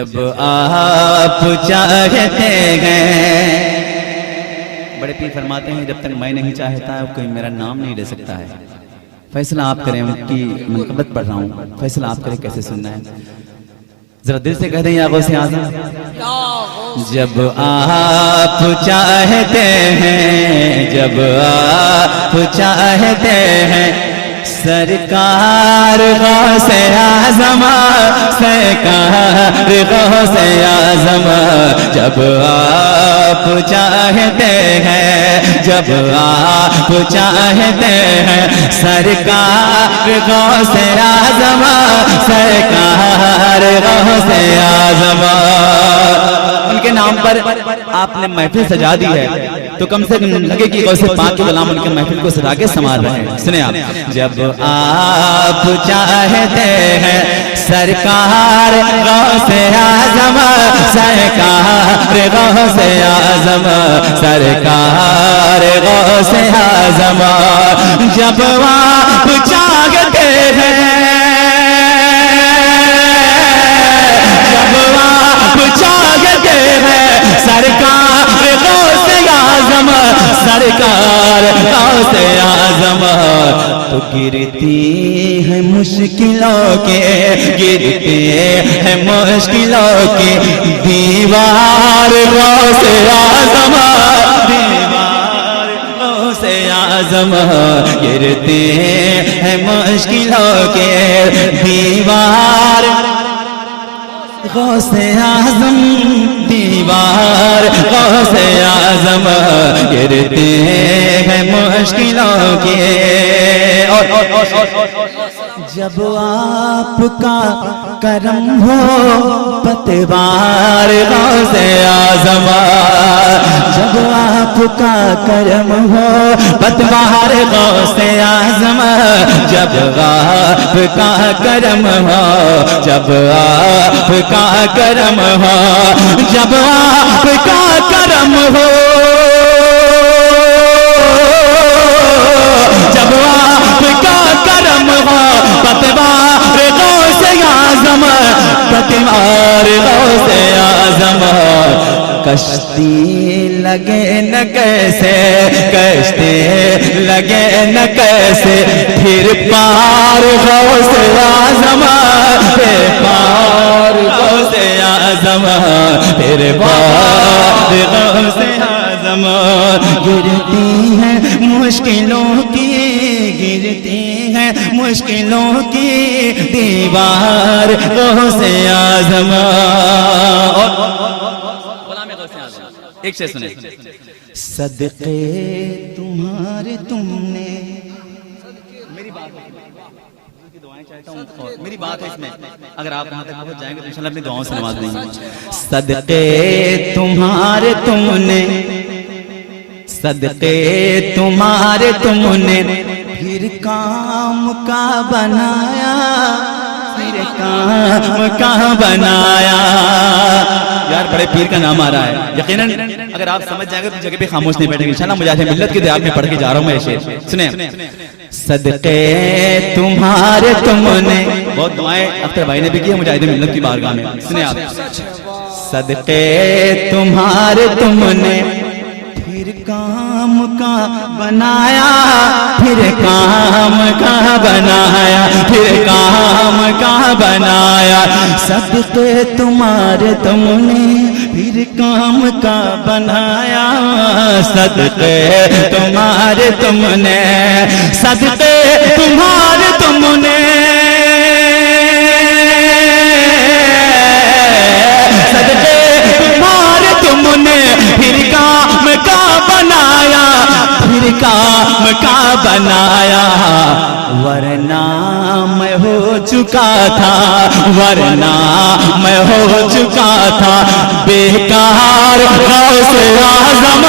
جب آپ چاہتے ہیں، بڑے پیر فرماتے ہیں جب تک میں نہیں چاہتا کوئی میرا نام نہیں لے سکتا ہے۔ فیصلہ آپ کریں، ان کی منقبت پڑھ رہا ہوں، فیصلہ آپ کریں کیسے سننا ہے، ذرا دل سے کہہ دیں یا غوث اعظم۔ جب آپ چاہتے ہیں، جب آپ چاہتے ہیں، سرکار غوث اعظم، سرکار غوث اعظم، جب آپ چاہتے ہیں، جب آپ چاہتے ہیں، سرکار غوث اعظم، سرکار غوث اعظم۔ ان کے نام پر آپ نے محفل سجا دی ہے تو کم سے کم لگے کہ غوث پاک کے غلام ان کے محفل کو سجا کے سنبھال رہے ہیں۔ سنیں آپ، جب آپ چاہتے ہیں، سرکار غوث اعظم، سرکار غوث اعظم، سرکار غوث اعظم، جب آپ چاہتے ہیں، جب آپ چاہتے ہیں، سرکار غوث اعظم، سرکار غوث اعظم، تو گرتی ہے مشکلوں کے، گرتی ہے مشکلوں کی دیوار غوث اعظم، دیوار غوث اعظم، گرتی ہے مشکلوں کے دیوار غوث اعظم، دیوار غوث اعظم، گرتے ہیں مشکلوں کے۔ جب آپ کا کرم ہو پتوار غوث اعظم، جب آپ کا کرم ہو پتوار غوث اعظم، جب آپ کا کرم ہو، جب آپ کا کرم ہو، جب آپ کا کرم ہو، جب آپ کا کرم ہو، پتوار غوث اعظم، پتوار غوث اعظم، کشتی لگے نہ کیسے، کشتی لگے نہ کیسے، پھر پار غوث اعظم، پھر پار غوث اعظم، پھر پار غوث اعظم، گرتی ہیں مشکلوں کی، گرتی ہیں مشکلوں کی دیوار غوث اعظم۔ ایک سے سنیں، صدقے تمہارے تم نے، میری بات ہے اس میں، اگر آپ وہاں تک پہنچ جائیں گے تو انشاءاللہ اپنی دعاؤں سے نواز دیں گے۔ صدقے تمہارے تم نے، صدقے تمہارے تم نے، پھر کام کا بنایا، پھر کام کا بنایا۔ یار بڑے پیر کا نام آ رہا ہے، یقیناً اگر آپ سمجھ جائیں گے تو جگہ پہ خاموش نہیں بیٹھیں گے انشاءاللہ۔ مجاہد ملت کی دیاب میں پڑھ کے جا رہا ہوں میں یہ شعر، سنیں۔ صدقے تمہارے تم نے، بہت دعائیں اختر بھائی نے بھی کی ہے مجاہد ملت کی بارگاہ میں، سنیں آپ۔ صدقے تمہارے تم نے، پھر کام کا بنایا، پھر کام کا بنایا، پھر کام کا بنایا، صدقے تمہارے تم نے، پھر کام کا بنایا، صدقے تمہارے تم نے، صدقے تمہارے تم نے، صدقے تمہارے تم نے، پھر کام کا بنایا، پھر کام کا بنایا، ورنہ میں ہو چکا تھا، ورنہ میں ہو چکا تھا بیکار غوث اعظم،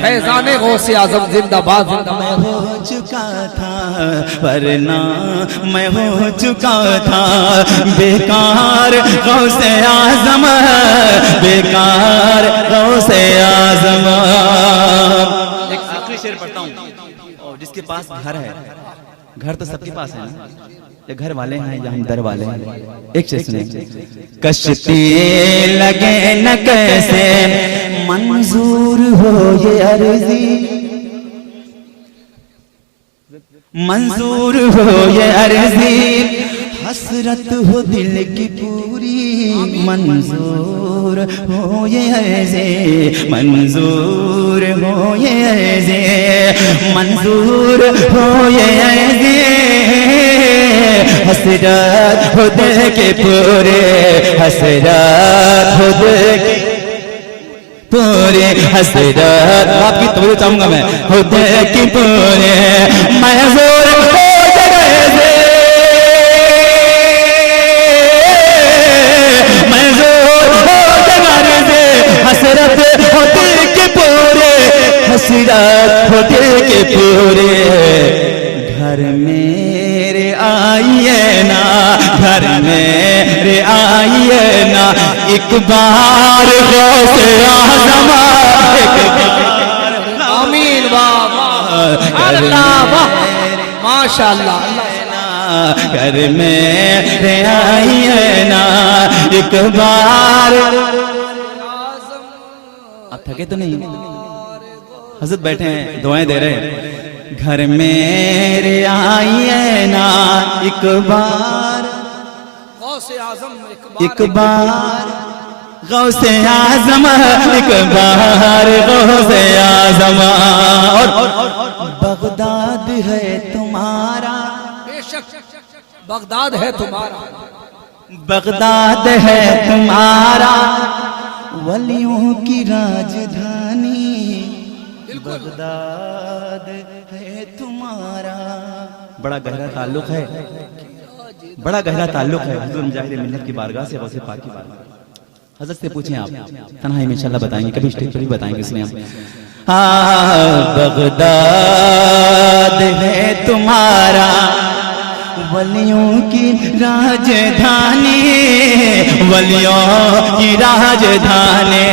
فیضان غوث اعظم زندہ باد، میں ہو چکا تھا، ورنہ میں ہو چکا تھا بیکار غوث اعظم، بیکار غوث اعظم۔ ایک آخری شعر پڑھتا ہوں، اور جس کے پاس گھر ہے، گھر تو سب کے پاس ہے نا، یہ گھر والے ہیں یا ہم در والے ہیں؟ ایک چیز سنیں، کشتی لگے نہ کیسے منظور ہو یہ عرضی، منظور ہو یہ عرضی، حسرت ہو دل کی پوری، منظور ہو یہ عرضی، منظور ہو یہ عرضی، منظور ہو یہ عرضی، حسرت ہو دل کے پورے، حسرت ہو دل کے پورے، حسرت آپ کی توجہ چاہوں گا میں، ہو دل کی پورے، محضور ہو جگہ سے، محضور ہو جگہ سے، حسرت ہو دل کے پورے، حسرت ہو دل کے پورے، گھر میرے آئیے نا، گھر میرے آئیے نا، ایک بار غوث اعظم، ایک بار آمین بابا اللہ ماشاءاللہ، گھر میرے آئیے نا، ایک بار۔ آپ تھکے تو نہیں؟ حضرت بیٹھے ہیں دعائیں دے رہے ہیں، گھر میرے آئیے نا، ایک بار، غوث اعظم ایک بار غوث اعظم، ایک بار غوث اعظم، اور بغداد ہے تمہارا، بے شک بغداد ہے تمہارا، بغداد ہے تمہارا، ولیوں کی راجدھانی، بغداد ہے تمہارا۔ بڑا گہرا تعلق ہے، بڑا گہرا تعلق ہے حضور مجاہد ملت کی بارگاہ سے، غوث پاک کی بارگاہ۔ حضرت سے پوچھیں آپ، تنہائی میں انشاءاللہ بتائیں گے، کبھی اسٹیج پر بھی بتائیں گے، اس لیے ہم بغداد ہے تمہارا، ولیوں کی راجدھانی، ولیوں کی راجدھانی،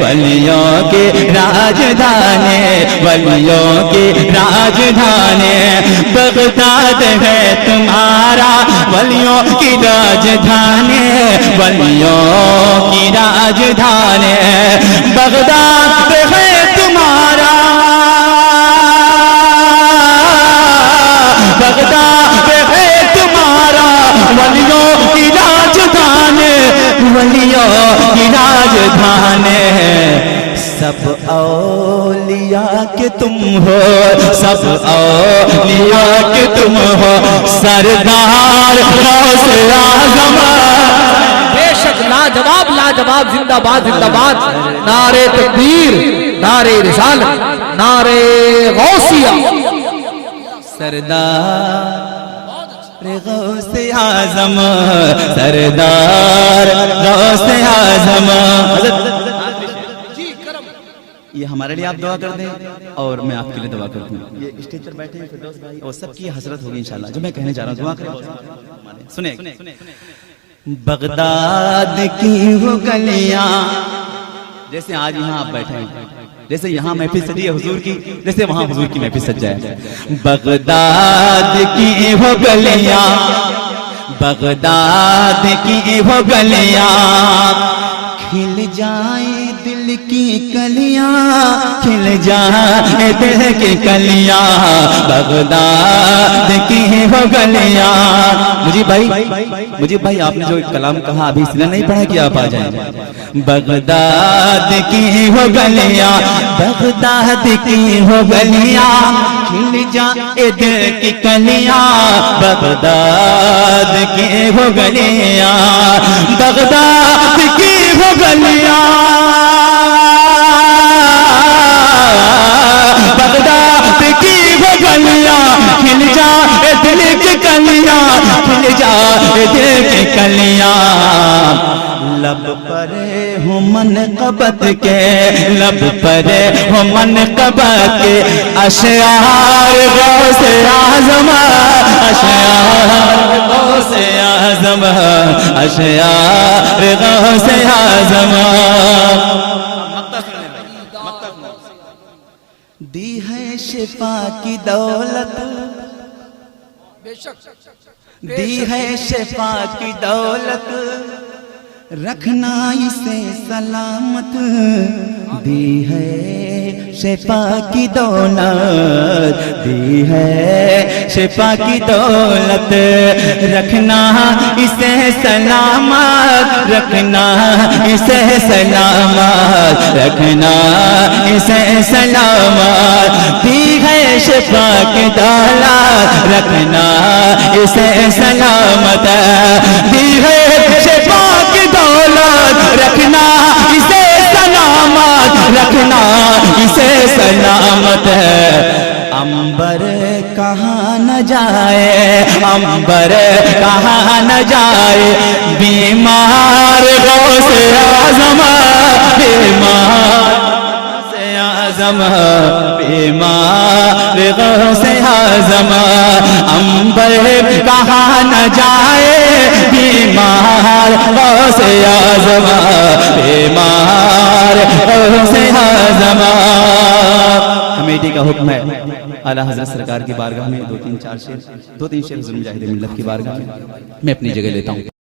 ولیوں کی راجدھانی، ولیوں کی راجدھانی، بغداد ہے تمہارا، ولیوں کی راجدھانی، ولیوں کی راجدھانی، بغداد ہے تمہارا، بغداد ہے تمہارا، ولیوں کی راجدھانی، ولیوں کی راجدھانی، سب اولیاء کے تم ہو، سب اولیاء کے تم ہو، سردار غوث اعظم، بے شک لاجواب لاجواب، زندہ باد زندہ باد، نعرے تکبیر، نعرے رسالت، نعرے غوثیہ، سردار غوث اعظم، سردار غوث اعظم۔ یہ ہمارے لیے آپ دعا کر دیں اور میں آپ کے لیے دعا کرتا ہوں۔ یہ اسٹیج پر بیٹھے ہیں فردوس بھائی، اور سب کی حسرت ہوگی انشاءاللہ، جو میں کہنے جا رہا ہوں دعا کریں۔ سنیں، بغداد کی وہ گلیاں، جیسے آج یہاں آپ بیٹھے ہیں، جیسے یہاں محفل سجی ہے حضور کی، جیسے وہاں حضور کی محفل سج جائے۔ بغداد کی وہ گلیاں، بغداد کی وہ گلیاں، کھل جائیں دل کی کلیاں، کھل جائیں دل کی کلیاں، بغداد کی وہ گلیاں۔ مجھے بھائی آپ نے جو کلام کہا ابھی اس نے نہیں پڑھا کہ آپ آ جائیں۔ بغداد کی وہ گلیاں، بغداد کی وہ گلیاں، کھل جائیں دل کی کلیاں، بغداد کی وہ گلیاں، بغداد کی وہ گلیاں، بغداد کی وہ گلیاں، کھل جائے دل کی کلیاں، کھل جائے دل کی کلیاں، لب پر ہو منقبت کے، لب پر ہو منقبت کے، اشعار غوث اعظم، اشعار غوث اعظم، اشعار غوث اعظم۔ دی ہے شفا کی دولت، بے شک دی ہے شفا کی دولت رکھنا اسے سلامت دی ہے شفا کی دولت دی ہے شفا کی دولت رکھنا اسے سلامت رکھنا اسے سلامت رکھنا اسے سلامت دی ہے شفا کی دولت رکھنا اسے سلامت دی ہے شفا کی دولت رکھنا اسے سلامت رکھنا اسے سلامت ہے امبر کہاں نہ جائے امبر کہاں نہ جائے بیمار غوث اعظم بیمار بیمار غوث اعظم امبر کہاں نہ جائے بیمار غوث اعظم بیمار غوث اعظم کمیٹی کا حکم ہے اعلیٰ حضرت سرکار کی بارگاہ میں دو تین شیر حضور مجاہد ملت کی بارگاہ میں اپنی جگہ لیتا ہوں